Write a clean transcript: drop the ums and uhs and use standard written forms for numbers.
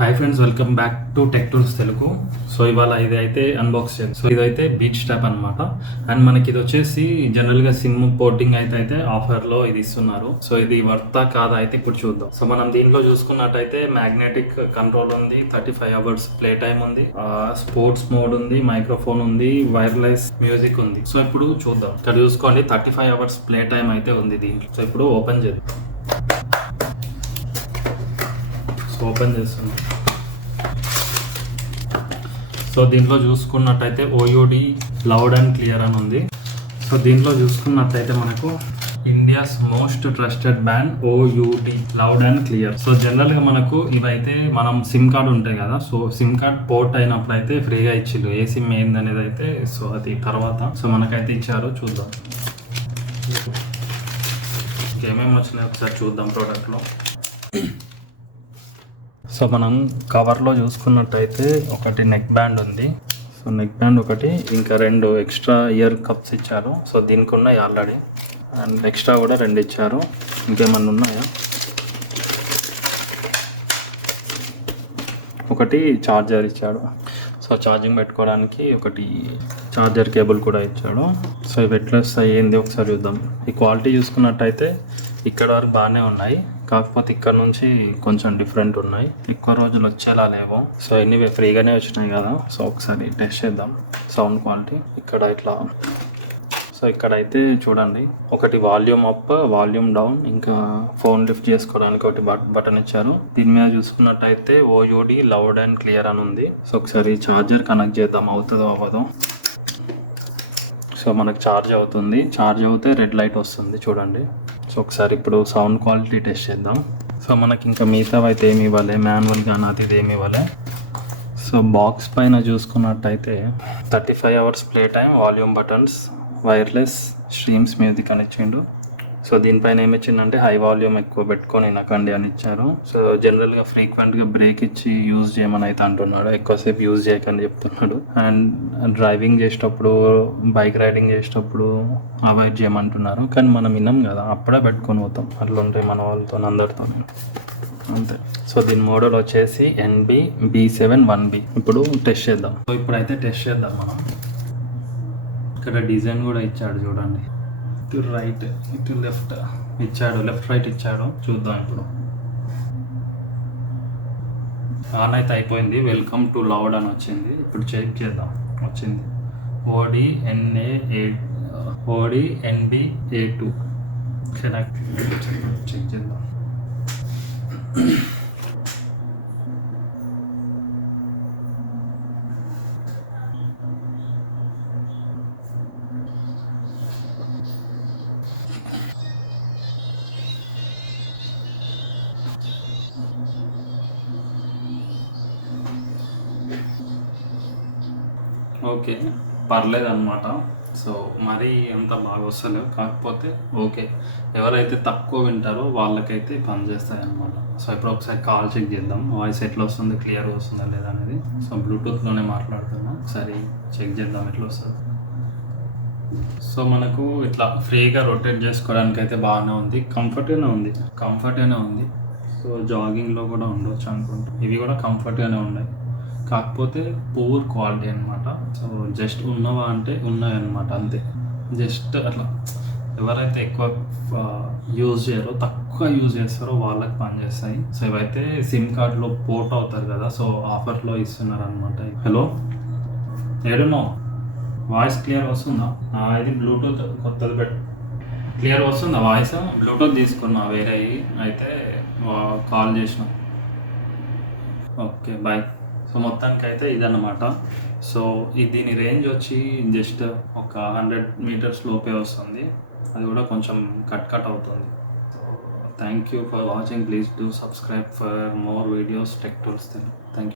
Hi friends, welcome back to tech tools Telugu. So ఇవాళ ఇది అయితే అన్బాక్స్ చేయాలి. సో ఇదైతే బీచ్ ట్యాప్ అనమాట. అండ్ మనకి ఇది వచ్చేసి జనరల్గా సిమ్ పోర్టింగ్ అయితే ఆఫర్లో ఇది ఇస్తున్నారు. సో ఇది వర్తా కాదా అయితే ఇప్పుడు చూద్దాం. సో మనం దీంట్లో చూసుకున్నట్టయితే మ్యాగ్నెటిక్ కంట్రోల్ ఉంది, 35 అవర్స్ ప్లే టైమ్ ఉంది, స్పోర్ట్స్ మోడ్ ఉంది, మైక్రోఫోన్ ఉంది, వైర్లెస్ మ్యూజిక్ ఉంది. సో ఇప్పుడు చూద్దాం. ఇక్కడ చూసుకోండి, 35 అవర్స్ ప్లే టైమ్ అయితే ఉంది దీంట్లో. సో ఇప్పుడు ఓపెన్ చేద్దాం. ఓపెన్ చేస్తున్నాం. సో దీంట్లో చూసుకున్నట్టయితే ఓయూడి లౌడ్ అండ్ క్లియర్ అని ఉంది. సో దీంట్లో చూసుకున్నట్టయితే మనకు ఇండియాస్ మోస్ట్ ట్రస్టెడ్ బ్రాండ్ ఓయూడి లౌడ్ అండ్ క్లియర్. సో జనరల్గా మనకు ఇవైతే మనం సిమ్ కార్డ్ ఉంటాయి కదా, సో సిమ్ కార్డ్ పోర్ట్ అయినప్పుడు అయితే ఫ్రీగా ఇచ్చిళ్ళు. ఏ సిమ్ ఏంది అనేది అయితే సో అది తర్వాత సో మనకైతే ఇచ్చారు. చూద్దాం ఏమేమి వచ్చినాయి ఒకసారి చూద్దాం ప్రోడక్ట్లో. సో మనం కవర్లో చూసుకున్నట్టయితే ఒకటి నెక్ బ్యాండ్ ఉంది. సో నెక్ బ్యాండ్ ఒకటి, ఇంకా 2 ఎక్స్ట్రా ఇయర్ కప్స్ ఇచ్చారు. సో దీనికి ఉన్నాయి ఆల్రెడీ, అండ్ ఎక్స్ట్రా కూడా 2 ఇచ్చారు. ఇంకేమన్నా ఉన్నాయా? ఒకటి ఛార్జర్ ఇచ్చాడు. సో ఛార్జింగ్ పెట్టుకోవడానికి ఒకటి ఛార్జర్ కేబుల్ కూడా ఇచ్చాడు. సో ఇవి ఎట్లా వస్తాయి ఏంది ఒకసారి చూద్దాం. ఈ క్వాలిటీ చూసుకున్నట్టయితే ఇక్కడ వరకు బాగానే ఉన్నాయి, కాకపోతే ఇక్కడ నుంచి కొంచెం డిఫరెంట్ ఉన్నాయి. ఎక్కువ రోజులు వచ్చేలా లేవు. సో ఎనీవే ఫ్రీగానే వచ్చినాయి కదా, సో ఒకసారి టెస్ట్ చేద్దాం సౌండ్ క్వాలిటీ. ఇక్కడ ఇట్లా సో ఇక్కడైతే చూడండి, ఒకటి వాల్యూమ్ అప్, వాల్యూమ్ డౌన్, ఇంకా ఫోన్ లిఫ్ట్ చేసుకోవడానికి ఒకటి బటన్ ఇచ్చారు. దీని మీద చూసుకున్నట్టయితే ఓయూడి లౌడ్ అండ్ క్లియర్ అని ఉంది. సో ఒకసారి ఛార్జర్ కనెక్ట్ చేద్దాం, అవుతుందో అవ్వదో. సో మనకు ఛార్జ్ అవుతుంది. ఛార్జ్ అవుతే రెడ్ లైట్ వస్తుంది చూడండి. సో ఒకసారి ఇప్పుడు సౌండ్ క్వాలిటీ టెస్ట్ చేద్దాం. సో మనకి ఇంకా మిగతావి అయితే ఏమి ఇవ్వలే, మాన్యువల్ కానీ అది ఇది ఏమి ఇవ్వలే. సో బాక్స్ పైన చూసుకున్నట్టయితే 35 hours play time, volume buttons, wireless streams music అని ఇచ్చిండు. సో దీనిపైన ఏమి ఇచ్చిందంటే హై వాల్యూమ్ ఎక్కువ పెట్టుకొని వినకండి అని ఇచ్చారు. సో జనరల్గా ఫ్రీక్వెంట్గా బ్రేక్ ఇచ్చి యూజ్ చేయమని అయితే అంటున్నాడు, ఎక్కువసేపు యూజ్ చేయకని చెప్తున్నాడు. అండ్ డ్రైవింగ్ చేసేటప్పుడు, బైక్ రైడింగ్ చేసేటప్పుడు అవాయిడ్ చేయమంటున్నారు. కానీ మనం విన్నాం కదా, అప్పుడే పెట్టుకొని పోతాం. అట్లా ఉంటాయి మన వాళ్ళతో అందరితో అంతే. సో దీని మోడల్ వచ్చేసి NB-B7-1B. ఇప్పుడు టెస్ట్ చేద్దాం. సో ఇప్పుడైతే టెస్ట్ చేద్దాం మనం. ఇక్కడ డిజైన్ కూడా ఇచ్చాడు చూడండి, ఇటు రైట్ ఇటు లెఫ్ట్ ఇచ్చాడు, లెఫ్ట్ రైట్ ఇచ్చాడు. చూద్దాం ఇప్పుడు. ఆన్ అయితే అయిపోయింది. వెల్కమ్ టు లౌడ్ అని వచ్చింది. ఇప్పుడు చెక్ చేద్దాం. వచ్చింది ODNB-A2 చెక్ చేద్దాం. ఓకే, పర్లేదు అనమాట. సో మరీ అంత బాగా వస్తలేవు, కాకపోతే ఓకే, ఎవరైతే తక్కువ వింటారో వాళ్ళకైతే పనిచేస్తాయి అనమాట. సో ఇప్పుడు ఒకసారి కాల్ చెక్ చేద్దాం, వాయిస్ ఎట్లా వస్తుంది, క్లియర్గా వస్తుందా లేదా అనేది. సో బ్లూటూత్లోనే మాట్లాడుతున్నాం, ఒకసారి చెక్ చేద్దాం ఎట్లా వస్తుంది. సో మనకు ఇట్లా ఫ్రీగా రొటేట్ చేసుకోవడానికి అయితే బాగానే ఉంది, కంఫర్ట్గానే ఉంది. సో జాగింగ్లో కూడా ఉండొచ్చు అనుకుంటా. ఇవి కూడా కంఫర్ట్గానే ఉన్నాయి, కాకపోతే పూర్ క్వాలిటీ అనమాట. సో జస్ట్ ఉన్నవా అంటే ఉన్నాయి అనమాట, అంతే. జస్ట్ అట్లా ఎవరైతే ఎక్కువ యూజ్ చేయరో, తక్కువ యూజ్ చేస్తారో వాళ్ళకి పనిచేస్తాయి. సో ఇవైతే సిమ్ కార్డ్లో పోర్ట్ అవుతారు కదా, సో ఆఫర్లో ఇస్తున్నారు అనమాట. హలో, ఏడున్నావు? వాయిస్ క్లియర్ వస్తుందా? ఇది బ్లూటూత్ కొత్తది క్లియర్ వస్తుందా వాయిస్? బ్లూటూత్ తీసుకున్నా వేరే అయితే కాల్ చేసిన. Okay, bye. సో మొత్తానికి అయితే ఇదన్నమాట. సో దీని రేంజ్ వచ్చి జస్ట్ ఒక 100 మీటర్స్ లోపే వస్తుంది, అది కూడా కొంచెం కట్ అవుతుంది. So thank you for watching. Please do subscribe for more videos tech tools Telugu.